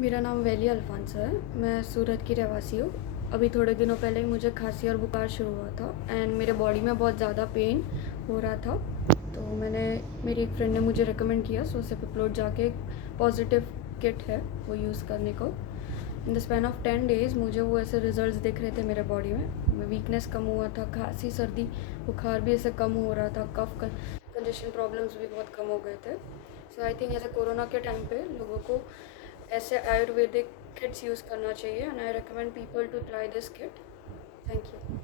मेरा नाम वैली अल्फांसा है। मैं सूरत की रहवासी हूँ। अभी थोड़े दिनों पहले ही मुझे खांसी और बुखार शुरू हुआ था एंड मेरे बॉडी में बहुत ज़्यादा पेन हो रहा था। तो मेरी एक फ्रेंड ने मुझे रिकमेंड किया सोसे पे अपलोड जाके पॉजिटिव किट है वो यूज़ करने को। In the span of 10 days मुझे वो ऐसे रिजल्ट्स दिख रहे थे मेरे बॉडी में। वीकनेस कम हुआ था, खांसी सर्दी बुखार भी ऐसे कम हो रहा था, कफ कंजेशन प्रॉब्लम्स भी बहुत कम हो गए थे। सो आई थिंक ऐसे कोरोना के टाइम पे लोगों को ऐसे आयुर्वेदिक किट्स यूज़ करना चाहिए and I recommend people to try this kit. Thank you.